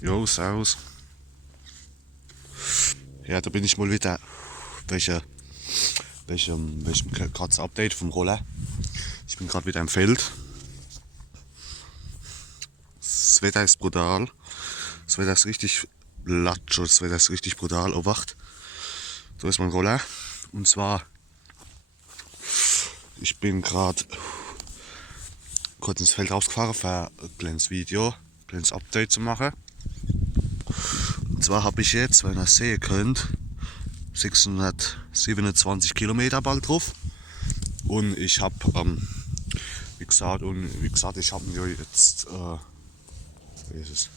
Jo, servus. Ja, da bin ich mal wieder. Welchem gerade das Update vom Roller. Ich bin gerade wieder im Feld. Das Wetter ist brutal. Das Wetter ist richtig latsch. Das Wetter ist richtig brutal. Oh, wacht. Da ist mein Roller. Und zwar, ich bin gerade kurz ins Feld rausgefahren für ein kleines Video, ein kleines Update zu machen. Und zwar habe ich jetzt, wenn ihr sehen könnt, 627 Kilometer bald drauf. Und ich habe, wie gesagt, ich habe mir jetzt, wie ist es?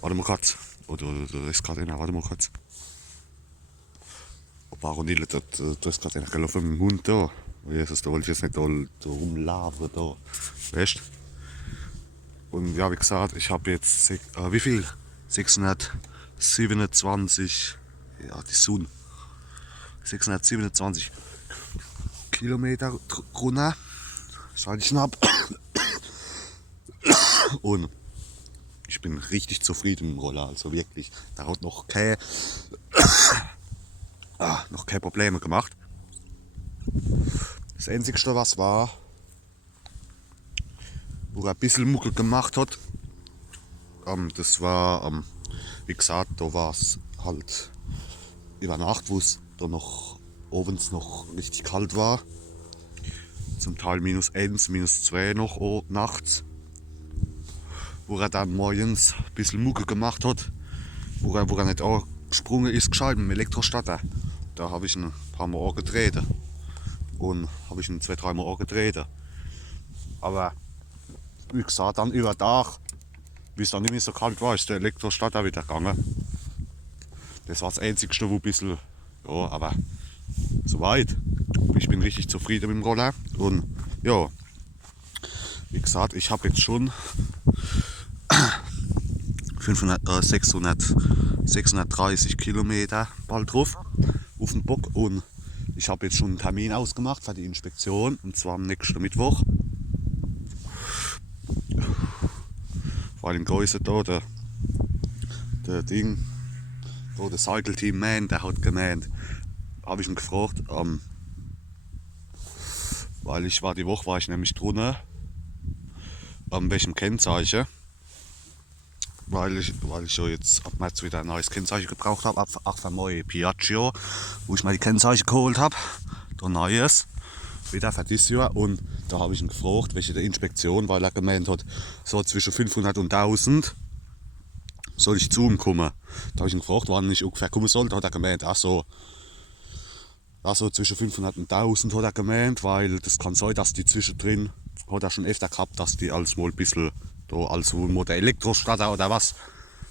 Warte mal kurz. Oder ist gerade einer, warte mal kurz. Warum nicht? Da ist gerade einer gelaufen mit dem Hund da. Oh Jesus, da wollte ich jetzt nicht da rumlabern da. Weißt du? Und ja, wie gesagt, ich habe jetzt, wie viel? 627, ja, die Sonne. 627 Kilometer runter. Schalte ich ab. Und ich bin richtig zufrieden mit dem Roller, also wirklich. Da hat noch keine Probleme gemacht. Das Einzige, was war, wo er ein bisschen Muckel gemacht hat, das war, wie gesagt, da war es halt über Nacht, wo es da noch abends noch richtig kalt war. Zum Teil -1, -2 noch nachts. Wo er dann morgens ein bisschen Mucke gemacht hat, wo er nicht angesprungen ist, gescheit mit dem Elektrostatter. Da habe ich ihn ein paar Mal angetreten. Und habe ich ihn 2-3 Mal angetreten. Aber wie gesagt, dann über Tag, wie es dann nicht mehr so kalt war, ist der Elektrostatter wieder gegangen. Das war das Einzige, wo ein bisschen, ja, aber soweit. Ich bin richtig zufrieden mit dem Roller. Und ja, wie gesagt, ich habe jetzt schon 630 Kilometer bald drauf auf dem Bock, und ich habe jetzt schon einen Termin ausgemacht für die Inspektion, und zwar am nächsten Mittwoch. Vor allem Geusen da, der Ding, da der Cycle Team Man, der hat gemeint, habe ich ihn gefragt, weil die Woche war ich nämlich drunter, welchem Kennzeichen. Weil ich ja jetzt ab März wieder ein neues Kennzeichen gebraucht habe, auch für neue Piaggio, wo ich mal die Kennzeichen geholt habe, der neues, wieder für dieses Jahr. Und da habe ich ihn gefragt, welche der Inspektion, weil er gemeint hat, so zwischen 500 und 1000 soll ich zu ihm kommen. Da habe ich ihn gefragt, wann ich ungefähr kommen soll. Da hat er gemeint, so zwischen 500 und 1000 hat er gemeint, weil das kann sein, dass die zwischendrin, hat er schon öfter gehabt, dass die als mal ein bisschen, da als wo der Elektrostatter oder was,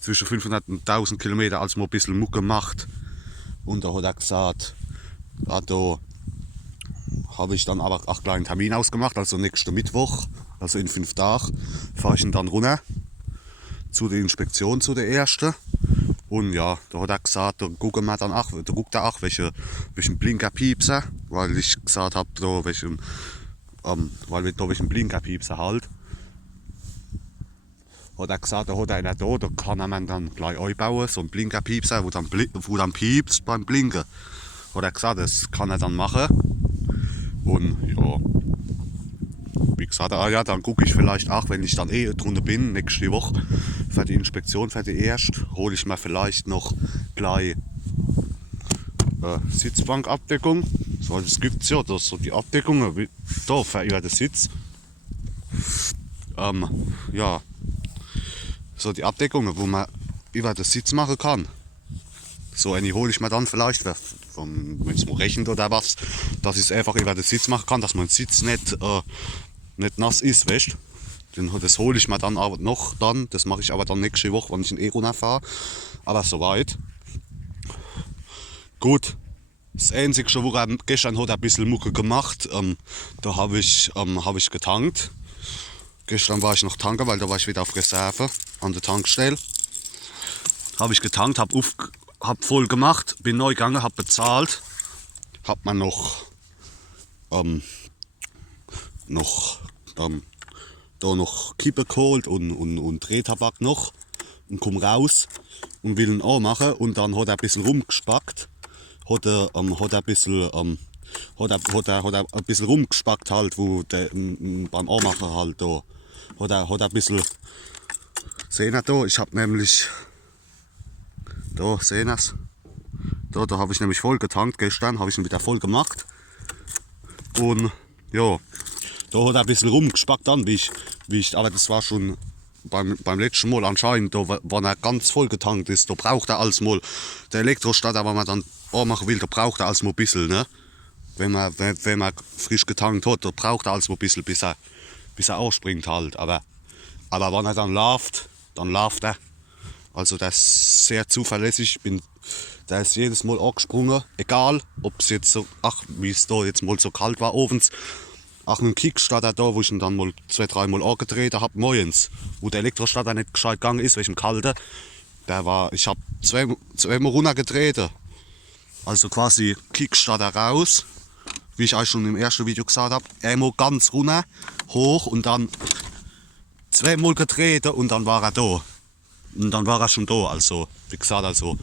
zwischen 500 und 1000 Kilometer als mal ein bisschen Mucke macht. Und da hat er gesagt, ja, da habe ich dann aber auch gleich einen Termin ausgemacht, also nächsten Mittwoch, also in 5 Tagen, fahre ich ihn dann runter zu der Inspektion, zu der ersten. Und ja, da hat er gesagt, da gucken wir dann auch, da guckt er auch, welchen Blinker piepsen, weil ich gesagt habe, da weil wir da welchen Blinker piepsen halt. Hat er gesagt, da hat einer da kann er man dann gleich einbauen, so ein Blinker piepsen, wo dann piepst beim Blinken. Hat er gesagt, das kann er dann machen. Und ja, wie gesagt, ja, dann gucke ich vielleicht auch, wenn ich dann drunter bin, nächste Woche für die Inspektion, für die erste, hole ich mir vielleicht noch gleich Sitzbankabdeckung. So, das gibt es ja, das so die Abdeckung da für über den Sitz. Ja, so die Abdeckung, wo man über den Sitz machen kann. So eine hole ich mir dann vielleicht, wenn es mal regnet oder was, dass ich es einfach über den Sitz machen kann, dass mein Sitz nicht nass ist, weißt du? Das hole ich mir dann aber noch, das mache ich aber dann nächste Woche, wenn ich in E-Runner fahre. Aber soweit. Gut. Das Einzige, wo er gestern hat ein bisschen Mucke gemacht, da habe ich getankt. Gestern war ich noch tanken, weil da war ich wieder auf Reserve an der Tankstelle. Habe ich getankt, habe voll gemacht, bin neu gegangen, habe bezahlt, habe mir noch da noch Kippe geholt und Drehtabak noch und komm raus und will ihn anmachen und dann hat er ein bisschen rumgespackt, hat er ein bisschen rumgespackt halt, wo der beim Anmachen halt da, hat er ein bisschen, sehen ihr da, ich habe nämlich, da sehen wir's, da habe ich nämlich voll getankt, gestern habe ich ihn wieder voll gemacht und ja, da hat er ein bisschen rumgespackt dann, wie ich, aber das war schon beim letzten Mal anscheinend, da, wenn er ganz voll getankt ist, da braucht er alles mal, der Elektrostat, wenn man dann anmachen will, da braucht er alles mal ein bisschen, ne? Wenn man frisch getankt hat, da braucht er alles mal ein bisschen, bis er ausspringt halt, aber wenn er dann läuft er. Also der ist sehr zuverlässig, der ist jedes Mal angesprungen, egal ob es jetzt so, wie es da jetzt mal so kalt war abends. Auch mit dem Kickstarter da, wo ich ihn dann mal 2-3 Mal angedreht habe, morgens, wo der Elektrostarter nicht gescheit gegangen ist, wegen dem Kalten, ich habe zweimal runtergedreht, also quasi Kickstarter raus, wie ich euch schon im ersten Video gesagt habe, einmal ganz runter, hoch und dann zweimal gedreht und dann war er da. Und dann war er schon da, also wie gesagt, also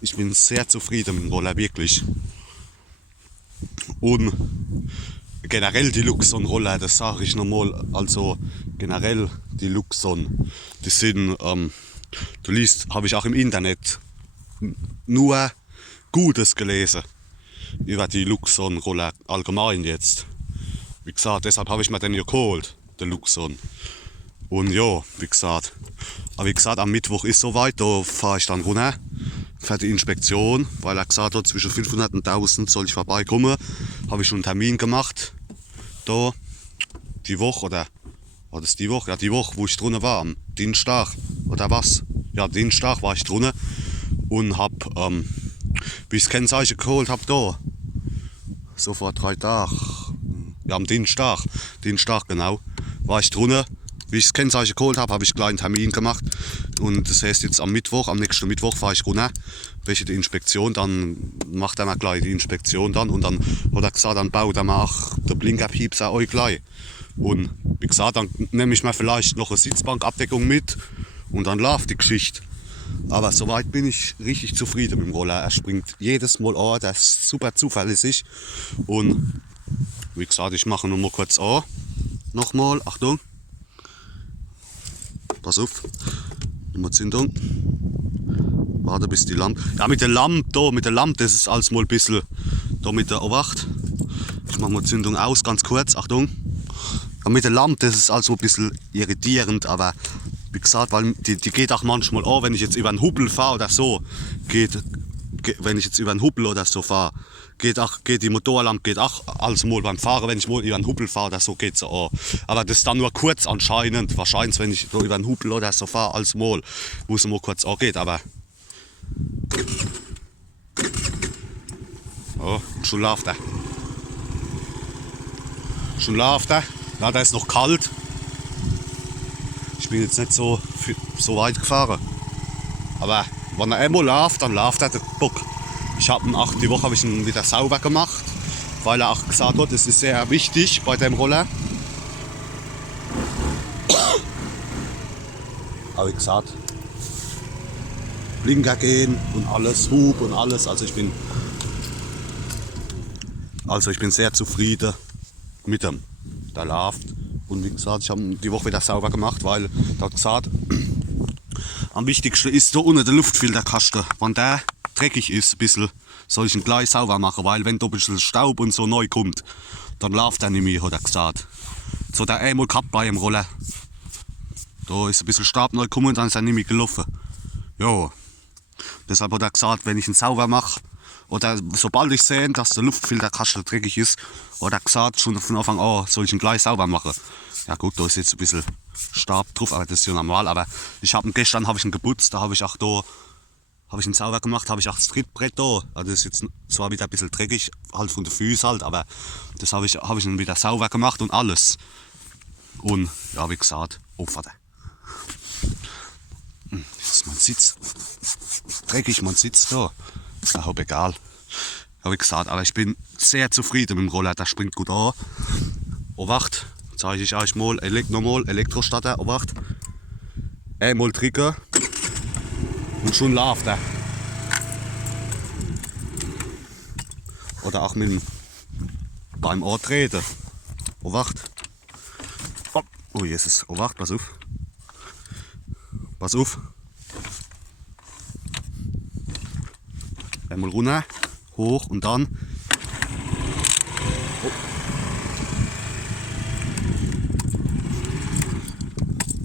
ich bin sehr zufrieden mit dem Roller, wirklich. Und generell die Luxon-Roller, das sage ich nochmal, also generell die Luxon, die sind, du liest, habe ich auch im Internet nur Gutes gelesen über die Luxon-Roller allgemein jetzt. Wie gesagt, deshalb habe ich mir den hier geholt, den Luxon. Und ja, wie gesagt, am Mittwoch ist soweit, da fahre ich dann runter für die Inspektion, weil er gesagt hat, zwischen 500 und 1000 soll ich vorbeikommen. Habe ich schon einen Termin gemacht, da, die Woche, oder war das die Woche? Ja, die Woche, wo ich drinnen war, am Dienstag, oder was? Ja, Dienstag war ich drinnen und habe, wie ich das Kennzeichen geholt habe, da, so vor 3 Tagen, ja, am Dienstag genau, war ich drinnen. Wie ich das Kennzeichen geholt habe, habe ich gleich einen Termin gemacht. Und das heißt jetzt am nächsten Mittwoch fahre ich runter, welche die Inspektion, dann macht er mir gleich die Inspektion dann. Und dann hat er gesagt, dann baut er mir auch den Blinkerpiepser euch gleich. Und wie gesagt, dann nehme ich mir vielleicht noch eine Sitzbankabdeckung mit und dann läuft die Geschichte. Aber soweit bin ich richtig zufrieden mit dem Roller. Er springt jedes Mal an, der ist super zuverlässig. Und wie gesagt, ich mache noch mal kurz an. Nochmal, Achtung. Pass auf, nochmal Zündung. Warte bis die Lampe. Ja, mit der Lampe, das ist alles mal ein bisschen, da mit der Obacht. Ich mache mal Zündung aus, ganz kurz, Achtung. Ja, mit der Lampe, das ist also ein bisschen irritierend, aber wie gesagt, weil die geht auch manchmal an, wenn ich jetzt über einen Hubbel fahre oder so, wenn ich jetzt über einen Hubbel oder so fahre, geht die Motorlampe geht auch alles mal beim Fahren, wenn ich mal über einen Hubbel fahre oder so, geht sie an. Aber das ist dann nur kurz anscheinend, wahrscheinlich wenn ich da über einen Hubbel oder so fahre, alles mal, wo sie mal kurz angeht, aber oh, schon läuft er. Ja, der ist noch kalt. Ich bin jetzt nicht so weit gefahren. Aber wenn er einmal läuft, dann läuft er, der Bock. Die Woche habe ich ihn wieder sauber gemacht, weil er auch gesagt hat, es ist sehr wichtig bei dem Roller. Aber wie gesagt, Blinker gehen und alles, Hub und alles. Also ich bin sehr zufrieden mit dem. Der läuft. Und wie gesagt, ich habe ihn die Woche wieder sauber gemacht, weil er hat gesagt, am wichtigsten ist da unten der Luftfilterkasten. Wenn der dreckig ist, ein bisschen, soll ich ihn gleich sauber machen, weil wenn da ein bisschen Staub und so neu kommt, dann läuft er nicht mehr, hat er gesagt. So der einmal gehabt bei dem Roller. Da ist ein bisschen Staub neu gekommen und dann ist er nicht mehr gelaufen. Ja, deshalb hat er gesagt, wenn ich ihn sauber mache, oder sobald ich sehe, dass der Luftfilterkasten dreckig ist, hat er gesagt, schon von Anfang an soll ich ihn gleich sauber machen. Ja gut, da ist jetzt ein bisschen Staub drauf, aber das ist ja normal. Aber gestern habe ich ihn geputzt, da habe ich ihn sauber gemacht, habe ich auch das Trittbrett da. Also das ist jetzt zwar wieder ein bisschen dreckig, halt von den Füßen halt, aber das habe ich ihn wieder sauber gemacht und alles. Und ja, wie gesagt, warte. Jetzt ist mein Sitz dreckig, mein Sitz da. Ja, hab egal. Habe ich gesagt, aber ich bin sehr zufrieden mit dem Roller, der springt gut an. Oh, wacht, zeige ich euch mal nochmal Elektrostarter. Obacht. Einmal drücken und schon läuft er. Oder auch beim Antreten. Obacht. Oh Jesus, obacht, pass auf. Pass auf. Einmal runter, hoch und dann. Oh.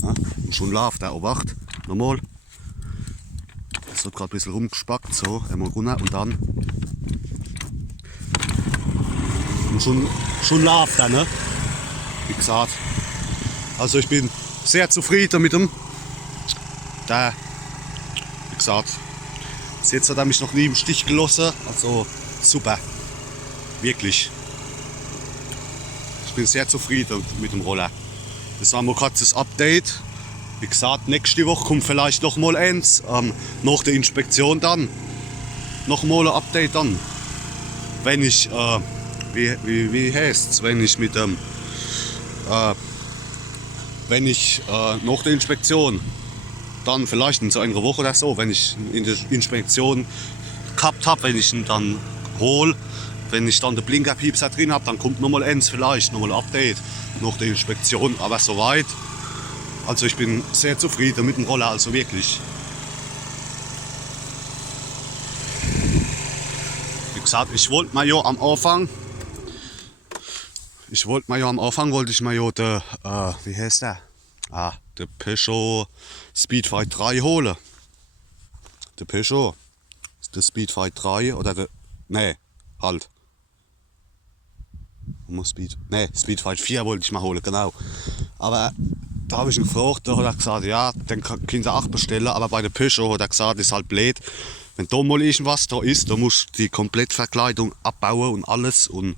Ja, und schon läuft er, obacht. Nochmal. Es wird gerade ein bisschen rumgespackt. So, einmal runter und dann. Und schon läuft er, ne? Wie gesagt. Also ich bin sehr zufrieden mit dem. Da, wie gesagt, bis jetzt hat er mich noch nie im Stich gelassen. Also super. Wirklich. Ich bin sehr zufrieden mit dem Roller. Das war mal gerade das Update. Wie gesagt, nächste Woche kommt vielleicht noch mal eins. Nach der Inspektion dann. Noch mal ein Update dann. Wenn ich, wie heißt's, wenn ich mit dem, wenn ich nach der Inspektion, dann vielleicht in so einer Woche oder so, wenn ich in der Inspektion gehabt habe, wenn ich ihn dann hole, wenn ich dann den Blinkerpiepser drin habe, dann kommt nochmal eins, vielleicht nochmal ein Update nach der Inspektion, aber soweit. Also ich bin sehr zufrieden mit dem Roller, also wirklich. Wie gesagt, ich wollte mir ja am Anfang, wollte ich mir ja den, wie heißt der? Der Peugeot Speedfight 3 holen. Der Peugeot. Der Speedfight 3 oder der. Nee, halt. Speedfight 4 wollte ich mal holen, genau. Aber da habe ich ihn gefragt, da hat er gesagt, ja, den können Sie auch bestellen, aber bei der Peugeot hat er gesagt, ist halt blöd. Wenn da mal irgendwas da ist, da musst du die Komplettverkleidung abbauen und alles und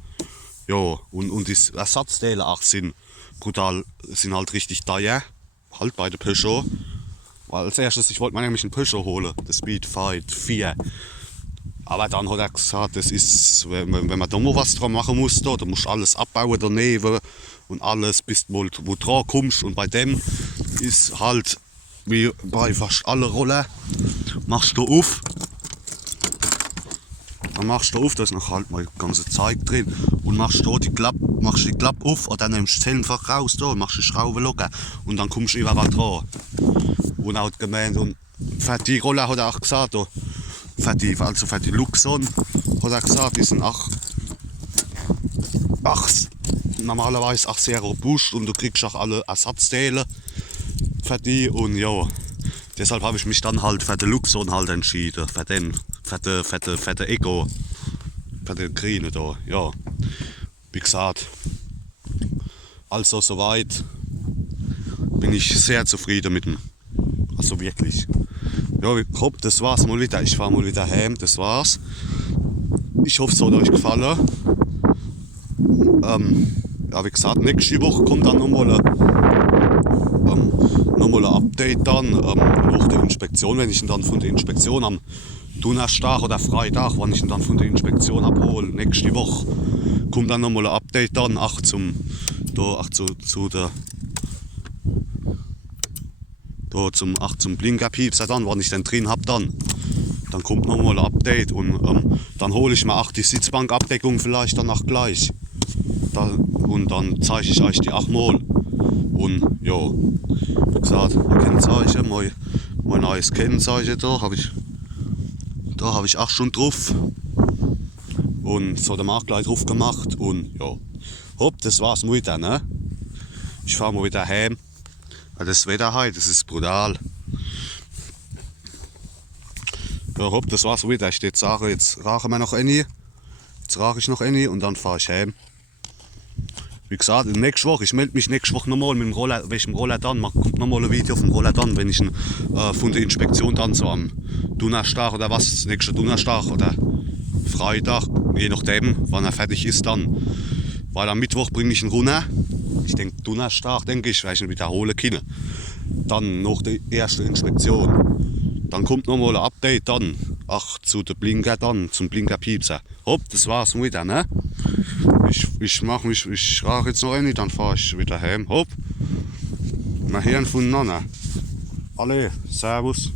ja, und die Ersatzteile auch sind brutal, sind halt richtig teuer. Halt bei der Peugeot. Weil als erstes, ich wollte mir nämlich einen Peugeot holen, der Speedfight 4. Aber dann hat er gesagt, das ist, wenn man da mal was dran machen muss, da musst du alles abbauen daneben und alles, bis du wo dran kommst. Und bei dem ist halt, wie bei fast allen Rollen, machst du auf. Dann machst du auf, da ist noch halt mal das ganze Zeug drin. Und machst da die Klappe auf und dann nimmst du das Helmfach raus da und machst die Schraube locker. Und dann kommst du überall dran. Und auch gemeint, und für die Rolle hat er auch gesagt, für die Luxon hat er gesagt, die sind auch normalerweise auch sehr robust und du kriegst auch alle Ersatzteile für die. Und ja, deshalb habe ich mich dann halt für den Luxon halt entschieden, für den Eco, für den Grünen da, ja. Wie gesagt, also soweit bin ich sehr zufrieden mit dem, also wirklich. Ja, ich hoffe, das war's mal wieder, ich fahre mal wieder heim, das war's. Ich hoffe, es hat euch gefallen. Ja, wie gesagt, nächste Woche kommt dann nochmal ein Update dann nach der Inspektion, wenn ich ihn dann von der Inspektion am Donnerstag oder Freitag, wann ich ihn dann von der Inspektion abhole, nächste Woche kommt dann nochmal ein Update dann, zum Blinkerpiepser dann, wann ich den drin hab dann kommt nochmal ein Update und dann hole ich mir auch die Sitzbankabdeckung vielleicht danach gleich. Und dann zeige ich euch die auch mal. Und ja, wie gesagt, Kennzeichen, mein neues Kennzeichen da habe ich auch schon drauf. Und so hat er auch gleich drauf gemacht. Und ja, hopp, das war's mal wieder, ne? Ich fahre mal wieder heim. Das Wetter heute, das ist brutal. Ja, hopp, das war's wieder. Ich jetzt sage, jetzt rauchen wir noch eine. Jetzt rauche ich noch eine und dann fahre ich heim. Wie gesagt, nächste Woche, ich melde mich nächste Woche nochmal mit dem Roller, welchem Roller dann. Kommt nochmal ein Video vom Roller dann, wenn ich ihn von der Inspektion dann so am Donnerstag oder was, nächster Donnerstag oder Freitag, je nachdem, wann er fertig ist dann. Weil am Mittwoch bringe ich ihn runter. Ich denke Donnerstag, weil ich ihn wiederholen kann. Dann nach der ersten Inspektion. Dann kommt nochmal ein Update dann. Ach, zu der Blinker dann, zum Blinkerpiepser. Hopp, das war's wieder, ne? Ich rauche jetzt noch eine, dann fahre ich wieder heim. Hopp, wir hören voneinander. Alle, Servus.